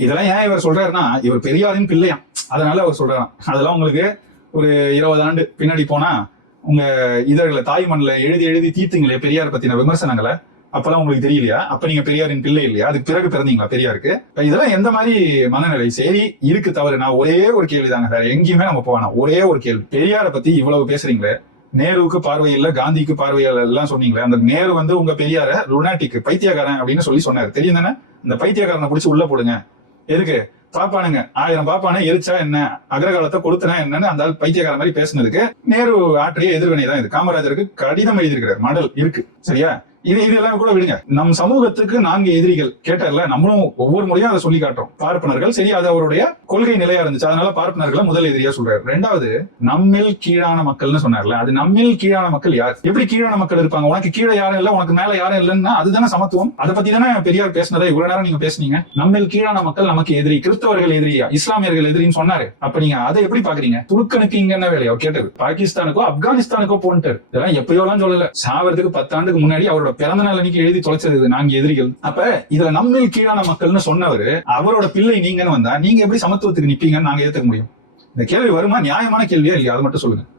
இதெல்லாம் ஏன் இவர் சொல்றாருன்னா இவர் பெரியாரின் பிள்ளையாம். அதனால அவர் சொல்றாராம். அதெல்லாம் உங்களுக்கு ஒரு இருபது ஆண்டு பின்னாடி போனா உங்க இதழ்களை தாய் மண்ணில் எழுதி எழுதி தீர்த்துங்களே பெரியார் பத்தின விமர்சனங்களை? அப்பெல்லாம் உங்களுக்கு தெரியலையா? அப்ப நீங்க பெரியாரின் பிள்ளை இல்லையா? அதுக்கு பிறகு பிறந்தீங்களா பெரியாருக்கு? இதெல்லாம் எந்த மாதிரி மனநிலை? சரி இருக்கு தவறு. நான் ஒரே ஒரு கேள்விதாங்க சார் எங்கேயுமே நம்ம போவானா ஒரே ஒரு கேள்வி. பெரியாரை பத்தி இவ்வளவு பேசுறீங்களே. நேருவுக்கு பார்வை இல்ல காந்திக்கு பார்வை எல்லாம் சொன்னீங்களே. அந்த நேரு வந்து உங்க பெரியார லுனாட்டிக் பைத்தியக்காரன் அப்படின்னு சொல்லி சொன்னாரு. தெரியும் தானே? அந்த பைத்தியக்காரனை பிடிச்சி உள்ள போடுங்க. எதுக்கு? பாப்பானுங்க. ஆயிரம் பாப்பானே எரிச்சா என்ன? அக்ரகாலத்தை கொடுத்தனா என்னன்னு அந்த பைத்தியகார மாதிரி பேசுனதுக்கு நேரு ஆற்றிய எதிர்வினை தான் இது. காமராஜருக்கு கடிதம் எழுதியிருக்கிறார். மடல் இருக்கு. சரியா? இது இதெல்லாம் கூட விடுங்க. நம் சமூகத்துக்கு நான்கு எதிரிகள் கேட்டல நம்மளும் ஒவ்வொரு முறையும் அதை சொல்லி காட்டுறோம். பார்ப்பனர்கள் சரி அது அவருடைய கொள்கை நிலையா இருந்துச்சு. அதனால பார்ப்பனர்களை முதல் எதிரியா சொல்றாரு. ரெண்டாவது நம்மில் கீழான மக்கள்னு சொன்னார்ல அது நம்மில் கீழான மக்கள் யார்? எப்படி கீழான மக்கள் இருப்பாங்க? உனக்கு கீழே யாரும் இல்ல உனக்கு மேல யாரும் இல்லைன்னா அதுதானே சமத்துவம்? அதை பத்தி தானே பெரியார் பேசினதா? இவ்வளவு நேரம் நீங்க பேசுனீங்க. நம்மில் கீழான மக்கள் நமக்கு எதிரி கிறிஸ்தவர்கள் எதிரியா இஸ்லாமியர்கள் எதிரின்னு சொன்னாரு. அப்ப நீங்க அதை எப்படி பாக்குறீங்க? துருக்கனுக்கு இங்க என்ன வேலையா? கேட்டது. பாகிஸ்தானுக்கோ ஆப்கானிஸ்தானுக்கோ போன்ட்டு இதெல்லாம் எப்பயோலாம் சொல்லல. சாவறதுக்கு பத்தாண்டுக்கு முன்னாடி அவரோட பிறந்த நாள் அன்னைக்கு எழுதி தொலைச்சது இது நான்கு எதிரிகள். அப்ப இதுல நம்மில் கீழான மக்கள்னு சொன்னவர் அவரோட பிள்ளை நீங்கன்னு வந்தா நீங்க எப்படி சமத்துவத்துக்கு நிப்பீங்கன்னு நாங்க ஏத்துக்க முடியும். இந்த கேள்வி வருமா? நியாயமான கேள்வியா இல்லையா? அது மட்டும் சொல்லுங்க.